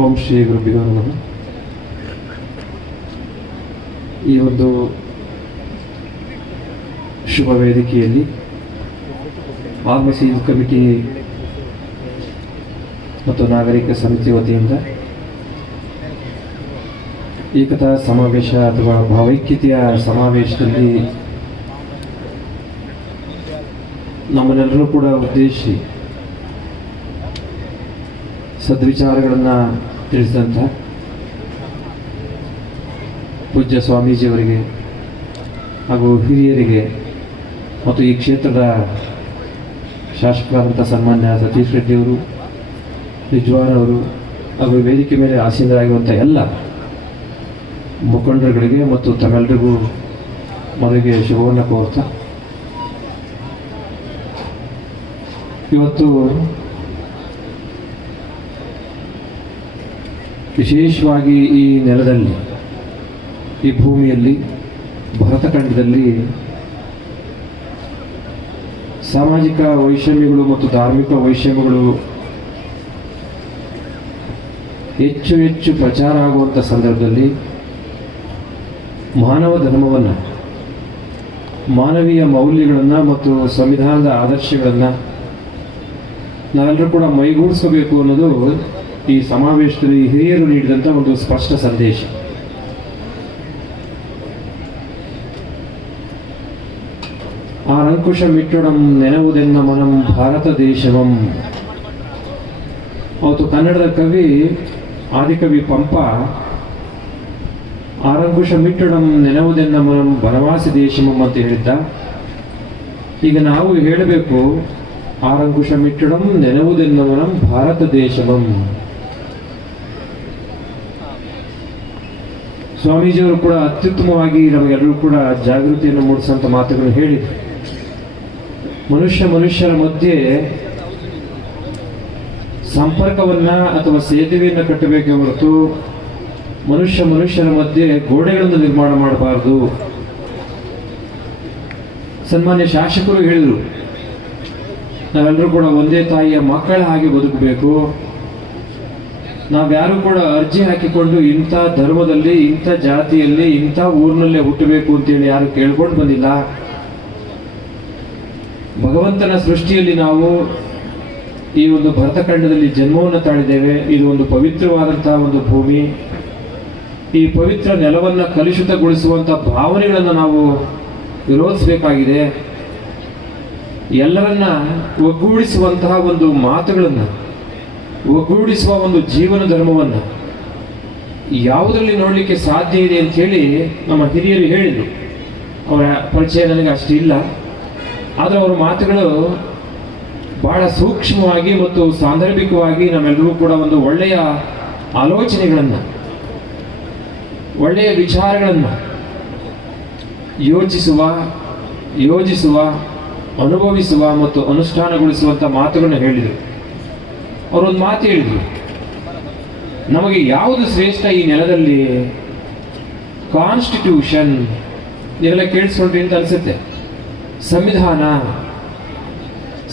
ಓಂ ಶ್ರೀ ಗುರುಭ್ಯೋ ನಮಃ. ಈ ಒಂದು ಶುಭ ವೇದಿಕೆಯಲ್ಲಿ ಫಾರ್ಮಸಿ ಕಮಿಟಿ ಮತ್ತು ನಾಗರಿಕ ಸಮಿತಿ ವತಿಯಿಂದ ಏಕತಾ ಸಮಾವೇಶ ಅಥವಾ ಭಾವೈಕ್ಯತೆಯ ಸಮಾವೇಶದಲ್ಲಿ ನಮ್ಮನ್ನೆಲ್ಲರೂ ಕೂಡ ಉದ್ದೇಶಿಸಿ ಸದ್ವಿಚಾರಗಳನ್ನು ತಿಳಿಸಿದಂಥ ಪೂಜ್ಯ ಸ್ವಾಮೀಜಿಯವರಿಗೆ ಹಾಗೂ ಹಿರಿಯರಿಗೆ ಮತ್ತು ಈ ಕ್ಷೇತ್ರದ ಶಾಸಕರಾದಂಥ ಸನ್ಮಾನ್ಯ ಸತೀಶ್ ರೆಡ್ಡಿಯವರು, ರಿಜ್ವಾನ್ ಅವರು ಹಾಗೂ ವೇದಿಕೆ ಮೇಲೆ ಆಸೀನರಾಗಿರುವಂಥ ಎಲ್ಲ ಮುಖಂಡರುಗಳಿಗೆ ಮತ್ತು ತಮ್ಮೆಲ್ಲರಿಗೂ ಮೊದಲಿಗೆ ಶುಭವನ್ನು ಕೋರ್ತಾ, ಇವತ್ತು ವಿಶೇಷವಾಗಿ ಈ ನೆಲದಲ್ಲಿ, ಈ ಭೂಮಿಯಲ್ಲಿ, ಭರತಖಂಡದಲ್ಲಿ ಸಾಮಾಜಿಕ ವೈಷಮ್ಯಗಳು ಮತ್ತು ಧಾರ್ಮಿಕ ವೈಷಮ್ಯಗಳು ಹೆಚ್ಚು ಹೆಚ್ಚು ಪ್ರಚಾರ ಆಗುವಂಥ ಸಂದರ್ಭದಲ್ಲಿ ಮಾನವ ಧರ್ಮವನ್ನು, ಮಾನವೀಯ ಮೌಲ್ಯಗಳನ್ನು ಮತ್ತು ಸಂವಿಧಾನದ ಆದರ್ಶಗಳನ್ನು ನಾವೆಲ್ಲರೂ ಕೂಡ ಮೈಗೂಡಿಸಬೇಕು ಅನ್ನೋದು ಈ ಸಮಾವೇಶದಲ್ಲಿ ಹಿರಿಯರು ನೀಡಿದಂಥ ಒಂದು ಸ್ಪಷ್ಟ ಸಂದೇಶ. ಆರಂಕುಶ ಮಿಟ್ಟೊಡಂ ನೆನವುದೆನ್ನ ಮನಂ ಭಾರತ ದೇಶವಂ. ಅವತ್ತು ಕನ್ನಡದ ಕವಿ ಆದಿಕವಿ ಪಂಪ ಆರಂಕುಶ ಮಿಟ್ಟೊಡಂ ನೆನವುದೆನ್ನ ಮನಂ ಬನವಾಸಿ ದೇಶಮಂ ಅಂತ ಹೇಳಿದ್ದ. ಈಗ ನಾವು ಹೇಳಬೇಕು, ಆರಂಕುಶ ಮಿಟ್ಟೊಡಂ ನೆನವುದೆನ್ನ ಮನಂ ಭಾರತ ದೇಶಮಂ. ಸ್ವಾಮೀಜಿಯವರು ಕೂಡ ಅತ್ಯುತ್ತಮವಾಗಿ ನಮಗೆಲ್ಲರೂ ಕೂಡ ಜಾಗೃತಿಯನ್ನು ಮೂಡಿಸುವಂಥ ಮಾತುಗಳನ್ನು ಹೇಳಿದರು. ಮನುಷ್ಯರ ಮಧ್ಯೆ ಸಂಪರ್ಕವನ್ನ ಅಥವಾ ಸೇತುವೆಯನ್ನು ಕಟ್ಟಬೇಕೇ ಹೊರತು ಮನುಷ್ಯರ ಮಧ್ಯೆ ಗೋಡೆಗಳನ್ನು ನಿರ್ಮಾಣ ಮಾಡಬಾರದು. ಸನ್ಮಾನ್ಯ ಶಾಸಕರು ಹೇಳಿದರು, ನಾವೆಲ್ಲರೂ ಕೂಡ ಒಂದೇ ತಾಯಿಯ ಮಕ್ಕಳ ಹಾಗೆ ಬದುಕಬೇಕು. ನಾವ್ಯಾರು ಕೂಡ ಅರ್ಜಿ ಹಾಕಿಕೊಂಡು ಇಂಥ ಧರ್ಮದಲ್ಲಿ, ಇಂಥ ಜಾತಿಯಲ್ಲಿ, ಇಂಥ ಊರಿನಲ್ಲೇ ಹುಟ್ಟಬೇಕು ಅಂತೇಳಿ ಯಾರು ಕೇಳ್ಕೊಂಡು ಬಂದಿಲ್ಲ. ಭಗವಂತನ ಸೃಷ್ಟಿಯಲ್ಲಿ ನಾವು ಈ ಒಂದು ಭರತಖಂಡದಲ್ಲಿ ಜನ್ಮವನ್ನು ತಾಳಿದ್ದೇವೆ. ಇದು ಒಂದು ಪವಿತ್ರವಾದಂತಹ ಒಂದು ಭೂಮಿ. ಈ ಪವಿತ್ರ ನೆಲವನ್ನು ಕಲುಷಿತಗೊಳಿಸುವಂಥ ಭಾವನೆಗಳನ್ನು ನಾವು ವಿರೋಧಿಸಬೇಕಾಗಿದೆ. ಎಲ್ಲರನ್ನ ಒಗ್ಗೂಡಿಸುವಂತಹ ಒಂದು ಮಾತುಗಳನ್ನು, ಒಗ್ಗೂಡಿಸುವ ಒಂದು ಜೀವನ ಧರ್ಮವನ್ನು ಯಾವುದರಲ್ಲಿ ನೋಡಲಿಕ್ಕೆ ಸಾಧ್ಯ ಇದೆ ಅಂತ ಹೇಳಿ ನಮ್ಮ ಹಿರಿಯರು ಹೇಳಿದರು. ಅವರ ಪರಿಚಯ ನನಗೆ ಅಷ್ಟಿಲ್ಲ, ಆದರೆ ಅವರ ಮಾತುಗಳು ಬಹಳ ಸೂಕ್ಷ್ಮವಾಗಿ ಮತ್ತು ಸಾಂದರ್ಭಿಕವಾಗಿ ನಮ್ಮೆಲ್ಲರೂ ಕೂಡ ಒಂದು ಒಳ್ಳೆಯ ಆಲೋಚನೆಗಳನ್ನು, ಒಳ್ಳೆಯ ವಿಚಾರಗಳನ್ನು ಯೋಜಿಸುವ, ಅನುಭವಿಸುವ ಮತ್ತು ಅನುಷ್ಠಾನಗೊಳಿಸುವಂಥ ಮಾತುಗಳನ್ನು ಹೇಳಿದರು. ಅವರೊಂದು ಮಾತು ಹೇಳಿದರು, ನಮಗೆ ಯಾವುದು ಶ್ರೇಷ್ಠ ಈ ನೆಲದಲ್ಲಿ? ಕಾನ್ಸ್ಟಿಟ್ಯೂಷನ್, ನೀವೆಲ್ಲ ಕೇಳಿಸ್ಕೊಂಡ್ರಿ ಅಂತ ಅನಿಸುತ್ತೆ.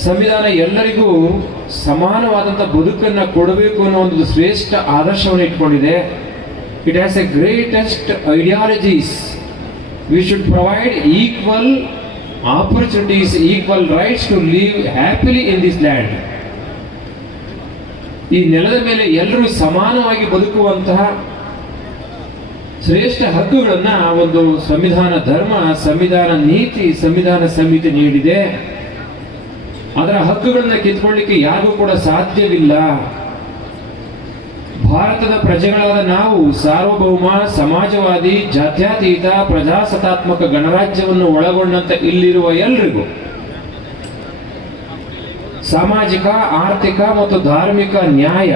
ಸಂವಿಧಾನ ಎಲ್ಲರಿಗೂ ಸಮಾನವಾದಂಥ ಬದುಕನ್ನು ಕೊಡಬೇಕು ಅನ್ನೋ ಒಂದು ಶ್ರೇಷ್ಠ ಆದರ್ಶವನ್ನು ಇಟ್ಕೊಂಡಿದೆ. It has a greatest ideologies. We should provide equal opportunities, equal rights to live happily in this land. ಈ ನೆಲದ ಮೇಲೆ ಎಲ್ಲರೂ ಸಮಾನವಾಗಿ ಬದುಕುವಂತಹ ಶ್ರೇಷ್ಠ ಹಕ್ಕುಗಳನ್ನ ಒಂದು ಸಂವಿಧಾನ ಧರ್ಮ, ಸಂವಿಧಾನ ನೀತಿ, ಸಂವಿಧಾನ ಸಮಿತಿ ನೀಡಿದೆ. ಅದರ ಹಕ್ಕುಗಳನ್ನ ಕಿತ್ಕೊಳ್ಳಿಕ್ಕೆ ಯಾರಿಗೂ ಕೂಡ ಸಾಧ್ಯವಿಲ್ಲ. ಭಾರತದ ಪ್ರಜೆಗಳಾದ ನಾವು ಸಾರ್ವಭೌಮ, ಸಮಾಜವಾದಿ, ಜಾತ್ಯತೀತ, ಪ್ರಜಾಸತ್ತಾತ್ಮಕ ಗಣರಾಜ್ಯವನ್ನು ಒಳಗೊಂಡಂತ ಇಲ್ಲಿರುವ ಎಲ್ರಿಗೂ ಸಾಮಾಜಿಕ, ಆರ್ಥಿಕ ಮತ್ತು ಧಾರ್ಮಿಕ ನ್ಯಾಯ,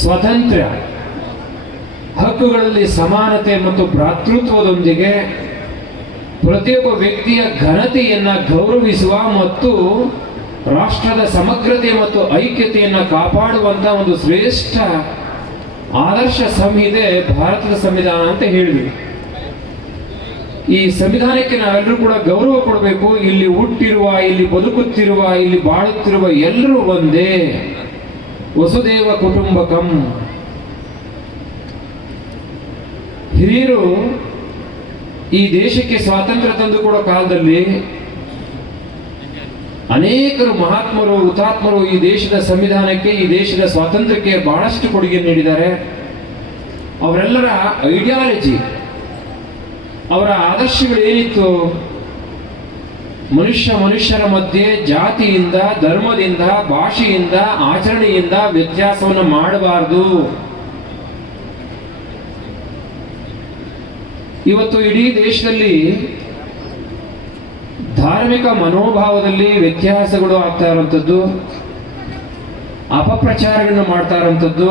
ಸ್ವಾತಂತ್ರ್ಯ, ಹಕ್ಕುಗಳಲ್ಲಿ ಸಮಾನತೆ ಮತ್ತು ಭ್ರಾತೃತ್ವದೊಂದಿಗೆ ಪ್ರತಿಯೊಬ್ಬ ವ್ಯಕ್ತಿಯ ಘನತೆಯನ್ನ ಗೌರವಿಸುವ ಮತ್ತು ರಾಷ್ಟ್ರದ ಸಮಗ್ರತೆ ಮತ್ತು ಐಕ್ಯತೆಯನ್ನು ಕಾಪಾಡುವಂತಹ ಒಂದು ಶ್ರೇಷ್ಠ ಆದರ್ಶ ಸಂಹಿತೆ ಭಾರತದ ಸಂವಿಧಾನ ಅಂತ ಹೇಳಿದ್ವಿ. ಈ ಸಂವಿಧಾನಕ್ಕೆ ನಾವೆಲ್ಲರೂ ಕೂಡ ಗೌರವ ಕೊಡಬೇಕು. ಇಲ್ಲಿ ಹುಟ್ಟಿರುವ, ಇಲ್ಲಿ ಬದುಕುತ್ತಿರುವ, ಇಲ್ಲಿ ಬಾಳುತ್ತಿರುವ ಎಲ್ಲರೂ ಒಂದೇ. ವಸುದೇವ ಕುಟುಂಬಕಂ. ಹಿರಿಯರು ಈ ದೇಶಕ್ಕೆ ಸ್ವಾತಂತ್ರ್ಯ ತಂದುಕೊಡೋ ಕಾಲದಲ್ಲಿ ಅನೇಕರು ಮಹಾತ್ಮರು ಹುತಾತ್ಮರು ಈ ದೇಶದ ಸಂವಿಧಾನಕ್ಕೆ, ಈ ದೇಶದ ಸ್ವಾತಂತ್ರ್ಯಕ್ಕೆ ಬಹಳಷ್ಟು ಕೊಡುಗೆ ನೀಡಿದ್ದಾರೆ. ಅವರೆಲ್ಲರ ಐಡಿಯಾಲಜಿ, ಅವರ ಆದರ್ಶಗಳು ಏನಿತ್ತು? ಮನುಷ್ಯರ ಮಧ್ಯೆ ಜಾತಿಯಿಂದ, ಧರ್ಮದಿಂದ, ಭಾಷೆಯಿಂದ, ಆಚರಣೆಯಿಂದ ವ್ಯತ್ಯಾಸವನ್ನು ಮಾಡಬಾರದು. ಇವತ್ತು ಇಡೀ ದೇಶದಲ್ಲಿ ಧಾರ್ಮಿಕ ಮನೋಭಾವದಲ್ಲಿ ವ್ಯತ್ಯಾಸಗಳು ಆಗ್ತಾ ಇರುವಂಥದ್ದು, ಅಪಪ್ರಚಾರಗಳನ್ನು ಮಾಡ್ತಾ ಇರುವಂಥದ್ದು,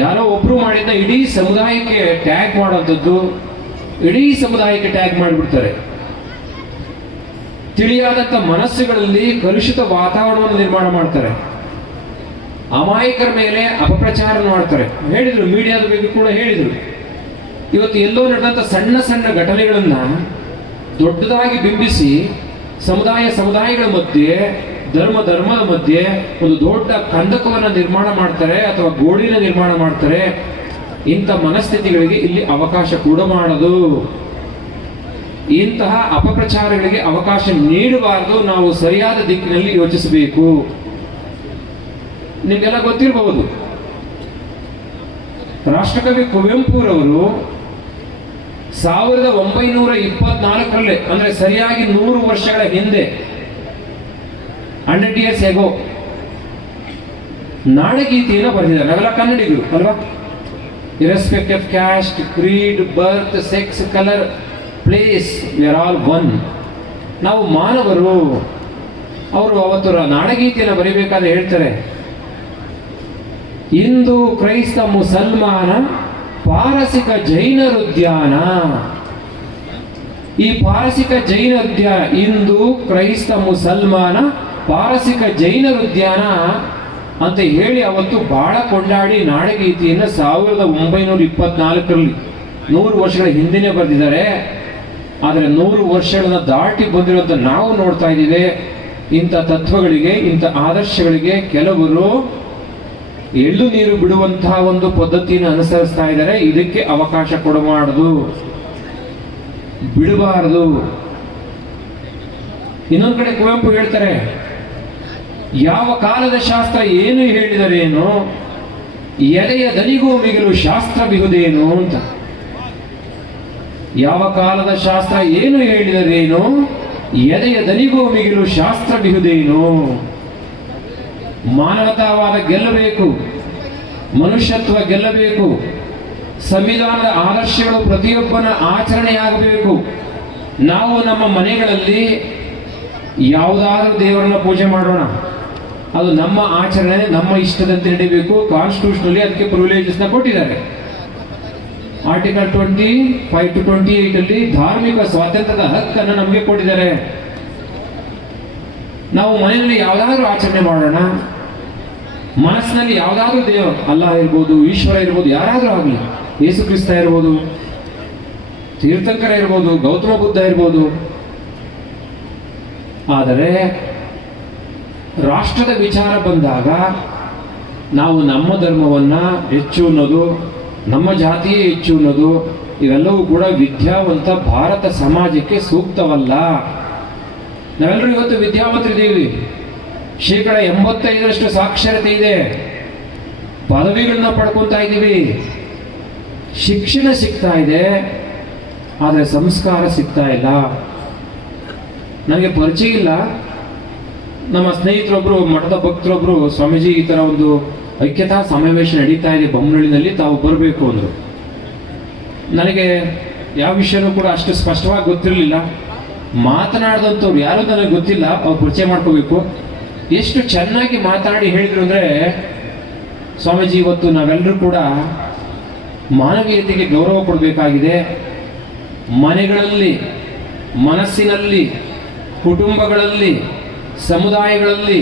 ಯಾರೋ ಒಬ್ರು ಮಾಡಿದ್ದ ಇಡೀ ಸಮುದಾಯಕ್ಕೆ ಟ್ಯಾಗ್ ಮಾಡುವಂಥದ್ದು, ಇಡೀ ಸಮುದಾಯಕ್ಕೆ ಟ್ಯಾಗ್ ಮಾಡಿಬಿಡ್ತಾರೆ. ತಿಳಿಯಾದಂಥ ಮನಸ್ಸುಗಳಲ್ಲಿ ಕಲುಷಿತ ವಾತಾವರಣವನ್ನು ನಿರ್ಮಾಣ ಮಾಡ್ತಾರೆ. ಅಮಾಯಕರ ಮೇಲೆ ಅಪಪ್ರಚಾರ ಮಾಡ್ತಾರೆ. ಹೇಳಿದ್ರು, ಮೀಡಿಯಾದ ಬಗ್ಗೆ ಕೂಡ ಹೇಳಿದ್ರು. ಇವತ್ತು ಎಲ್ಲೋ ನಡೆದಂಥ ಸಣ್ಣ ಸಣ್ಣ ಘಟನೆಗಳನ್ನ ದೊಡ್ಡದಾಗಿ ಬಿಂಬಿಸಿ ಸಮುದಾಯಗಳ ಮಧ್ಯೆ, ಧರ್ಮದ ಮಧ್ಯೆ ಒಂದು ದೊಡ್ಡ ಕಂದಕವನ್ನು ನಿರ್ಮಾಣ ಮಾಡ್ತಾರೆ ಅಥವಾ ಗೋಡಿನ ನಿರ್ಮಾಣ ಮಾಡ್ತಾರೆ. ಇಂಥ ಮನಸ್ಥಿತಿಗಳಿಗೆ ಇಲ್ಲಿ ಅವಕಾಶ ಕೂಡ ಮಾಡದು. ಇಂತಹ ಅಪಪ್ರಚಾರಗಳಿಗೆ ಅವಕಾಶ ನೀಡಬಾರದು. ನಾವು ಸರಿಯಾದ ದಿಕ್ಕಿನಲ್ಲಿ ಯೋಚಿಸಬೇಕು. ನಿಮಗೆಲ್ಲ ಗೊತ್ತಿರಬಹುದು, ರಾಷ್ಟ್ರಕವಿ ಕುವೆಂಪುರವರು 1924 ಅಂದ್ರೆ ಸರಿಯಾಗಿ 100 ವರ್ಷಗಳ ಹಿಂದೆ, 100 years ago, ನಾಡಗೀತೆಯನ್ನು ಬರೆದಿದ್ದಾರೆ. ನಾವೆಲ್ಲ ಕನ್ನಡಿಗರು ಅಲ್ವಾ? Irrespective of caste, Creed, birth, sex, colour, place, we are all one. ನಾವು ಮಾನವರು. ಅವರು ಅವತ್ತು ನಾಡಗೀತೆಯನ್ನು ಬರೀಬೇಕಾದ್ರೆ ಹೇಳ್ತಾರೆ, ಹಿಂದೂ, ಕ್ರೈಸ್ತ, ಮುಸಲ್ಮಾನ, ಪಾರಸಿಕ, ಜೈನರುದ್ಯಾನ. ಈ ಪಾರಸಿಕ ಜೈನರುದ್ಯಾನ, ಹಿಂದೂ, ಕ್ರೈಸ್ತ, ಮುಸಲ್ಮಾನ, ಪಾರಸಿಕ, ಜೈನರುದ್ಯಾನ ಅಂತ ಹೇಳಿ ಅವತ್ತು ಬಹಳ ಕೊಂಡಾಡಿ ನಾಡಗೀತೆಯನ್ನು 1924 100 ವರ್ಷಗಳ ಹಿಂದೆನೇ ಬರೆದಿದ್ದಾರೆ. ಆದರೆ 100 ವರ್ಷಗಳನ್ನ ದಾಟಿ ಬಂದಿರುವಂತ ನಾವು ನೋಡ್ತಾ ಇದ್ದೀವಿ, ಇಂಥ ತತ್ವಗಳಿಗೆ, ಇಂಥ ಆದರ್ಶಗಳಿಗೆ ಕೆಲವರು ಎಳ್ಳು ನೀರು ಬಿಡುವಂತಹ ಒಂದು ಪದ್ಧತಿಯನ್ನು ಅನುಸರಿಸ್ತಾ ಇದ್ದಾರೆ. ಇದಕ್ಕೆ ಅವಕಾಶ ಕೊಡಬಾರದು, ಬಿಡಬಾರದು. ಇನ್ನೊಂದು ಕಡೆ ಕುವೆಂಪು ಹೇಳ್ತಾರೆ, ಯಾವ ಕಾಲದ ಶಾಸ್ತ್ರ ಏನು ಹೇಳಿದರೇನು, ಎದೆಯ ದನಿಗೂ ಮಿಗಿಲು ಶಾಸ್ತ್ರ ಬಿಹುದೇನು ಅಂತ. ಯಾವ ಕಾಲದ ಶಾಸ್ತ್ರ ಏನು ಹೇಳಿದರೇನು, ಎದೆಯ ದನಿಗೂ ಮಿಗಿಲು ಶಾಸ್ತ್ರ ಬಿಹುದೇನು. ಮಾನವತಾವಾದ ಗೆಲ್ಲಬೇಕು, ಮನುಷ್ಯತ್ವ ಗೆಲ್ಲಬೇಕು, ಸಂವಿಧಾನದ ಆದರ್ಶಗಳು ಪ್ರತಿಯೊಬ್ಬನ ಆಚರಣೆಯಾಗಬೇಕು. ನಾವು ನಮ್ಮ ಮನೆಗಳಲ್ಲಿ ಯಾವುದಾದ್ರೂ ದೇವರನ್ನ ಪೂಜೆ ಮಾಡೋಣ, ಅದು ನಮ್ಮ ಆಚರಣೆ, ನಮ್ಮ ಇಷ್ಟದಂತೆ ನಡೀಬೇಕು. ಕಾನ್ಸ್ಟಿಟ್ಯೂಷನಲ್ಲಿ ಅದಕ್ಕೆ ಪ್ರಿವಿಲೇಜಸ್ ಕೊಟ್ಟಿದ್ದಾರೆ. ಆರ್ಟಿಕಲ್ 25 to 28 ಅಲ್ಲಿ ಧಾರ್ಮಿಕ ಸ್ವಾತಂತ್ರ್ಯದ ಹಕ್ಕನ್ನು ನಮಗೆ ಕೊಟ್ಟಿದ್ದಾರೆ. ನಾವು ಮನೆಯಲ್ಲಿ ಯಾವುದಾದ್ರೂ ಆಚರಣೆ ಮಾಡೋಣ, ಮನಸ್ಸಿನಲ್ಲಿ ಯಾವುದಾದ್ರೂ ದೇವ, ಅಲ್ಲಾಹ್ ಇರ್ಬೋದು, ಈಶ್ವರ ಇರ್ಬೋದು, ಯಾರಾದ್ರೂ ಆಗಲಿ, ಯೇಸು ಕ್ರಿಸ್ತ ಇರ್ಬೋದು, ತೀರ್ಥಂಕರ ಇರ್ಬೋದು, ಗೌತಮ ಬುದ್ಧ ಇರ್ಬೋದು. ಆದರೆ ರಾಷ್ಟ್ರದ ವಿಚಾರ ಬಂದಾಗ ನಾವು ನಮ್ಮ ಧರ್ಮವನ್ನ ಹೆಚ್ಚು ಅನ್ನೋದು, ನಮ್ಮ ಜಾತಿಯೇ ಹೆಚ್ಚು ಅನ್ನೋದು, ಇವೆಲ್ಲವೂ ಕೂಡ ವಿದ್ಯಾವಂತ ಭಾರತ ಸಮಾಜಕ್ಕೆ ಸೂಕ್ತವಲ್ಲ. ನಾವೆಲ್ಲರೂ ಇವತ್ತು ವಿದ್ಯಾವಂತರಿದ್ದೀವಿ, 85% ಸಾಕ್ಷರತೆ ಇದೆ, ಪದವಿಗಳನ್ನ ಪಡ್ಕೊತಾ ಇದ್ದೀವಿ, ಶಿಕ್ಷಣ ಸಿಗ್ತಾ ಇದೆ, ಆದರೆ ಸಂಸ್ಕಾರ ಸಿಗ್ತಾ ಇಲ್ಲ. ನನಗೆ ಪರಿಚಯ ಇಲ್ಲ, ನಮ್ಮ ಸ್ನೇಹಿತರೊಬ್ರು, ಮಠದ ಭಕ್ತರೊಬ್ರು, ಸ್ವಾಮೀಜಿ ಈ ತರ ಒಂದು ಐಕ್ಯತಾ ಸಮಾವೇಶ ನಡೀತಾ ಇದೆ ಬೊಮ್ಮನಹಳ್ಳಿನಲ್ಲಿ, ತಾವು ಬರಬೇಕು ಅಂದ್ರು. ನನಗೆ ಯಾವ ವಿಷಯನೂ ಕೂಡ ಅಷ್ಟು ಸ್ಪಷ್ಟವಾಗಿ ಗೊತ್ತಿರಲಿಲ್ಲ. ಮಾತನಾಡಿದಂಥವ್ರು ಯಾರು ನನಗೆ ಗೊತ್ತಿಲ್ಲ, ಅವ್ರು ಪರಿಚಯ ಮಾಡ್ಕೋಬೇಕು. ಎಷ್ಟು ಚೆನ್ನಾಗಿ ಮಾತನಾಡಿ ಹೇಳಿದ್ರು ಅಂದ್ರೆ, ಸ್ವಾಮೀಜಿ ಇವತ್ತು ನಾವೆಲ್ಲರೂ ಕೂಡ ಮಾನವೀಯತೆಗೆ ಗೌರವ ಕೊಡಬೇಕಾಗಿದೆ. ಮನೆಗಳಲ್ಲಿ, ಮನಸ್ಸಿನಲ್ಲಿ, ಕುಟುಂಬಗಳಲ್ಲಿ, ಸಮುದಾಯಗಳಲ್ಲಿ,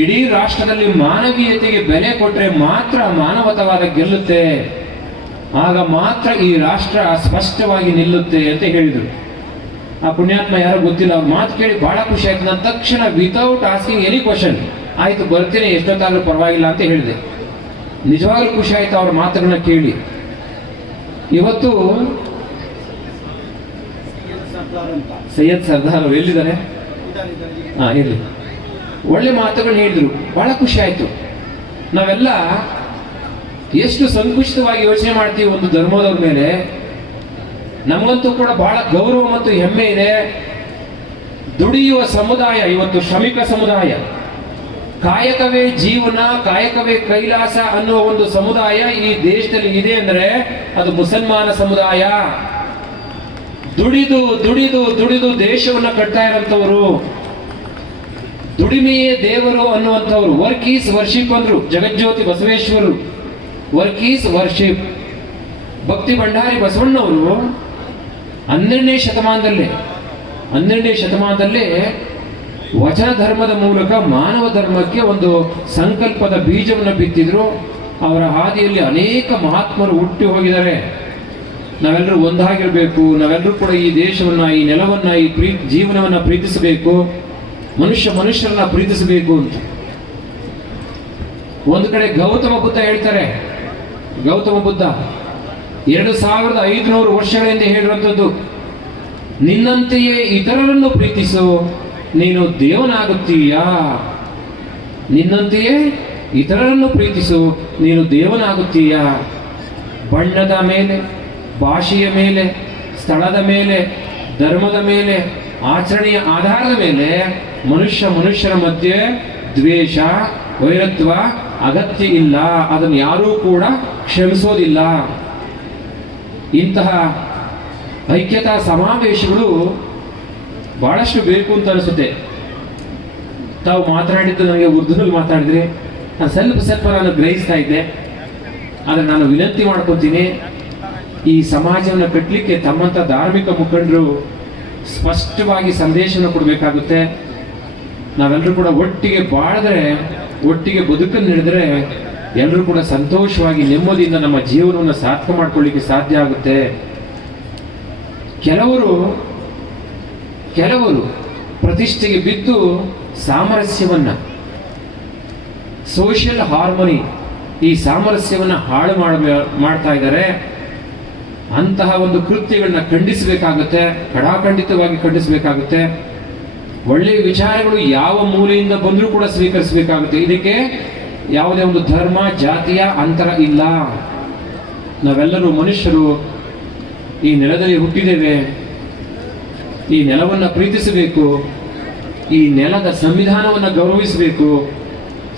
ಇಡೀ ರಾಷ್ಟ್ರದಲ್ಲಿ ಮಾನವೀಯತೆಗೆ ಬೆಲೆ ಕೊಟ್ಟರೆ ಮಾತ್ರ ಮಾನವತಾವಾದ ಗೆಲ್ಲುತ್ತೆ, ಆಗ ಮಾತ್ರ ಈ ರಾಷ್ಟ್ರ ಸ್ಪಷ್ಟವಾಗಿ ನಿಲ್ಲುತ್ತೆ ಅಂತ ಹೇಳಿದರು. ಆ ಪುಣ್ಯಾತ್ಮ ಯಾರೋ ಗೊತ್ತಿಲ್ಲ, ಅವ್ರ ಮಾತು ಕೇಳಿ ಬಹಳ ಖುಷಿ ಆಯ್ತು. ನನ್ನ ತಕ್ಷಣ ವಿತೌಟ್ ಆಸ್ಕಿಂಗ್ ಎನಿ ಕ್ವಶನ್ ಆಯ್ತು ಬರ್ತೀನಿ, ಎಷ್ಟೊತ್ತಾದ್ರೂ ಪರವಾಗಿಲ್ಲ ಅಂತ ಹೇಳಿದೆ. ನಿಜವಾಗ್ಲೂ ಖುಷಿ ಆಯ್ತು ಅವ್ರ ಮಾತುಗಳನ್ನ ಕೇಳಿ. ಇವತ್ತು ಸೈಯದ್ ಸರ್ದಾರ್ ಅವರು ಎಲ್ಲಿದ್ದಾರೆ? ಇರ್ಲಿ, ಒಳ್ಳೆ ಮಾತುಗಳನ್ನ ಹೇಳಿದ್ರು, ಬಹಳ ಖುಷಿ ಆಯ್ತು. ನಾವೆಲ್ಲ ಎಷ್ಟು ಸಂಕುಚಿತವಾಗಿ ಯೋಚನೆ ಮಾಡ್ತೀವಿ ಒಂದು ಧರ್ಮದವ್ರ ಮೇಲೆ. ನಮಗಂತೂ ಕೂಡ ಬಹಳ ಗೌರವ ಮತ್ತು ಹೆಮ್ಮೆ ಇದೆ. ದುಡಿಯುವ ಸಮುದಾಯ ಇವತ್ತು ಶ್ರಮಿಕ ಸಮುದಾಯ, ಕಾಯಕವೇ ಜೀವನ, ಕಾಯಕವೇ ಕೈಲಾಸ ಅನ್ನುವ ಒಂದು ಸಮುದಾಯ ಈ ದೇಶದಲ್ಲಿ ಇದೆ ಅಂದ್ರೆ ಅದು ಮುಸಲ್ಮಾನ ಸಮುದಾಯ. ದುಡಿದು ದುಡಿದು ದುಡಿದು ದೇಶವನ್ನ ಕಟ್ತಾ ಇರೋಂಥವರು, ದುಡಿಮೆಯೇ ದೇವರು ಅನ್ನುವಂಥವ್ರು. ವರ್ಕ್ ಈಸ್ ವರ್ಷಿಪ್ ಅಂದ್ರು ಜಗಜ್ಯೋತಿ ಬಸವೇಶ್ವರರು. Work is worship. ಭಕ್ತಿ ಭಂಡಾರಿ ಬಸವಣ್ಣವರು 12ನೇ ಶತಮಾನದಲ್ಲೇ ವಚನ ಧರ್ಮದ ಮೂಲಕ ಮಾನವ ಧರ್ಮಕ್ಕೆ ಒಂದು ಸಂಕಲ್ಪದ ಬೀಜವನ್ನು ಬಿತ್ತಿದ್ರು. ಅವರ ಹಾದಿಯಲ್ಲಿ ಅನೇಕ ಮಹಾತ್ಮರು ಹುಟ್ಟಿ ಹೋಗಿದ್ದಾರೆ. ನಾವೆಲ್ಲರೂ ಒಂದಾಗಿರ್ಬೇಕು, ನಾವೆಲ್ಲರೂ ಕೂಡ ಈ ದೇಶವನ್ನ, ಈ ನೆಲವನ್ನ, ಈ ಜೀವನವನ್ನ ಪ್ರೀತಿಸಬೇಕು, ಮನುಷ್ಯರನ್ನ ಪ್ರೀತಿಸಬೇಕು ಅಂತ. ಒಂದು ಕಡೆ ಗೌತಮ ಬುದ್ಧ ಹೇಳ್ತಾರೆ, ಗೌತಮ ಬುದ್ಧ 2500 ವರ್ಷಗಳಿಂದ ಹೇಳಿರುವಂಥದ್ದು, ನಿನ್ನಂತೆಯೇ ಇತರರನ್ನು ಪ್ರೀತಿಸು, ನೀನು ದೇವನಾಗುತ್ತೀಯಾ. ನಿನ್ನಂತೆಯೇ ಇತರರನ್ನು ಪ್ರೀತಿಸು, ನೀನು ದೇವನಾಗುತ್ತೀಯಾ. ಬಣ್ಣದ ಮೇಲೆ, ಭಾಷೆಯ ಮೇಲೆ, ಸ್ಥಳದ ಮೇಲೆ, ಧರ್ಮದ ಮೇಲೆ, ಆಚರಣೆಯ ಆಧಾರದ ಮೇಲೆ ಮನುಷ್ಯರ ಮಧ್ಯೆ ದ್ವೇಷ, ವೈರತ್ವ ಅಗತ್ಯ ಇಲ್ಲ. ಅದನ್ನು ಯಾರೂ ಕೂಡ ಕ್ಷಮಿಸೋದಿಲ್ಲ. ಇಂತಹ ಐಕ್ಯತಾ ಸಮಾವೇಶಗಳು ಬಹಳಷ್ಟು ಬೇಕು ಅಂತ ಅನಿಸುತ್ತೆ. ತಾವು ಮಾತನಾಡಿದ್ದು ನನಗೆ ಉರ್ದುನಲ್ಲಿ ಮಾತಾಡಿದ್ರೆ ಸ್ವಲ್ಪ ನಾನು ಗ್ರಹಿಸ್ತಾ ಇದ್ದೆ. ಆದರೆ ನಾನು ವಿನಂತಿ ಮಾಡ್ಕೊತೀನಿ, ಈ ಸಮಾಜವನ್ನು ಕಟ್ಟಲಿಕ್ಕೆ ತಮ್ಮಂಥ ಧಾರ್ಮಿಕ ಮುಖಂಡರು ಸ್ಪಷ್ಟವಾಗಿ ಸಂದೇಶವನ್ನು ಕೊಡಬೇಕಾಗುತ್ತೆ. ನಾವೆಲ್ಲರೂ ಕೂಡ ಒಟ್ಟಿಗೆ ಬಾಳಿದ್ರೆ, ಒಟ್ಟಿಗೆ ಬದುಕನ್ನು ನಡೆದರೆ ಎಲ್ಲರೂ ಕೂಡ ಸಂತೋಷವಾಗಿ ನೆಮ್ಮದಿಯಿಂದ ನಮ್ಮ ಜೀವನವನ್ನು ಸಾರ್ಥಕ ಮಾಡ್ಕೊಳ್ಳಿಕ್ಕೆ ಸಾಧ್ಯ ಆಗುತ್ತೆ. ಕೆಲವರು ಪ್ರತಿಷ್ಠೆಗೆ ಬಿದ್ದು ಸಾಮರಸ್ಯವನ್ನ, ಸೋಷಿಯಲ್ ಹಾರ್ಮೋನಿ, ಈ ಸಾಮರಸ್ಯವನ್ನ ಹಾಳು ಮಾಡ್ತಾ ಇದ್ದಾರೆ. ಅಂತಹ ಒಂದು ಕೃತ್ಯಗಳನ್ನ ಖಂಡಿಸಬೇಕಾಗುತ್ತೆ, ಕಡಾಖಂಡಿತವಾಗಿ ಖಂಡಿಸಬೇಕಾಗುತ್ತೆ. ಒಳ್ಳೆಯ ವಿಚಾರಗಳು ಯಾವ ಮೂಲೆಯಿಂದ ಬಂದರೂ ಕೂಡ ಸ್ವೀಕರಿಸಬೇಕಾಗುತ್ತೆ. ಇದಕ್ಕೆ ಯಾವುದೇ ಒಂದು ಧರ್ಮ, ಜಾತಿಯ ಅಂತರ ಇಲ್ಲ. ನಾವೆಲ್ಲರೂ ಮನುಷ್ಯರು, ಈ ನೆಲದಲ್ಲಿ ಹುಟ್ಟಿದ್ದೇವೆ. ಈ ನೆಲವನ್ನು ಪ್ರೀತಿಸಬೇಕು, ಈ ನೆಲದ ಸಂವಿಧಾನವನ್ನು ಗೌರವಿಸಬೇಕು,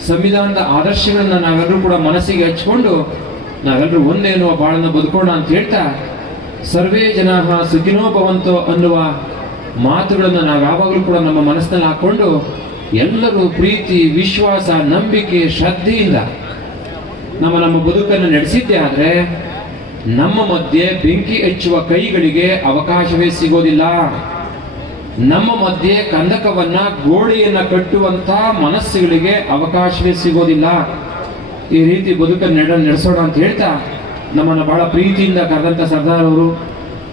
ಸಂವಿಧಾನದ ಆದರ್ಶಗಳನ್ನ ನಾವೆಲ್ಲರೂ ಕೂಡ ಮನಸ್ಸಿಗೆ ಹಚ್ಕೊಂಡು ನಾವೆಲ್ಲರೂ ಒಂದೇನುವ ಬಾಳನ್ನು ಬದುಕೋಣ ಅಂತ ಹೇಳ್ತಾ, ಸರ್ವೇ ಜನಾಃ ಸುಖಿನೋ ಭವಂತೋ ಅನ್ನುವ ಮಾತುಗಳನ್ನು ನಾವು ಯಾವಾಗಲೂ ಕೂಡ ನಮ್ಮ ಮನಸ್ಸಿನಲ್ಲಿ ಹಾಕೊಂಡು ಎಲ್ಲರೂ ಪ್ರೀತಿ, ವಿಶ್ವಾಸ, ನಂಬಿಕೆ, ಶ್ರದ್ಧೆಯಿಂದ ನಮ್ಮ ಬದುಕನ್ನು ನಡೆಸಿದ್ದೇ ಆದರೆ ನಮ್ಮ ಮಧ್ಯೆ ಬೆಂಕಿ ಹಚ್ಚುವ ಕೈಗಳಿಗೆ ಅವಕಾಶವೇ ಸಿಗೋದಿಲ್ಲ. ನಮ್ಮ ಮಧ್ಯೆ ಕಂದಕವನ್ನ, ಗೋಡೆಯನ್ನ ಕಟ್ಟುವಂತ ಮನಸ್ಸುಗಳಿಗೆ ಅವಕಾಶವೇ ಸಿಗೋದಿಲ್ಲ. ಈ ರೀತಿ ಬದುಕನ್ನು ನಡೆಸೋಣ ಅಂತ ಹೇಳ್ತಾ, ನಮ್ಮನ್ನು ಬಹಳ ಪ್ರೀತಿಯಿಂದ ಕರೆದಂತ ಸರ್ದಾರ್ ಅವರು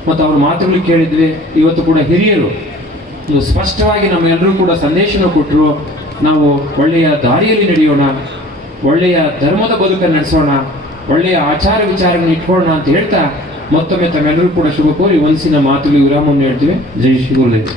ಮತ್ತು ಅವ್ರ ಮಾತುಗಳು ಕೇಳಿದ್ವಿ. ಇವತ್ತು ಕೂಡ ಹಿರಿಯರು ಸ್ಪಷ್ಟವಾಗಿ ನಮ್ಮೆಲ್ಲರೂ ಕೂಡ ಸಂದೇಶನ ಕೊಟ್ಟರು. ನಾವು ಒಳ್ಳೆಯ ದಾರಿಯಲ್ಲಿ ನಡೆಯೋಣ, ಒಳ್ಳೆಯ ಧರ್ಮದ ಬದುಕನ್ನು ನಡೆಸೋಣ, ಒಳ್ಳೆಯ ಆಚಾರ ವಿಚಾರಗಳನ್ನು ಇಟ್ಕೊಳ್ಳೋಣ ಅಂತ ಹೇಳ್ತಾ ಮತ್ತೊಮ್ಮೆ ತಮ್ಮೆಲ್ಲರೂ ಕೂಡ ಶುಭ ಕೋರಿ ಒಂದಿನ ಮಾತುಗಳು ವಿರಾಮವನ್ನು ಹೇಳ್ತೀವಿ. ಜೈ ಶ್ರೀ ಗುರುದೇವ್.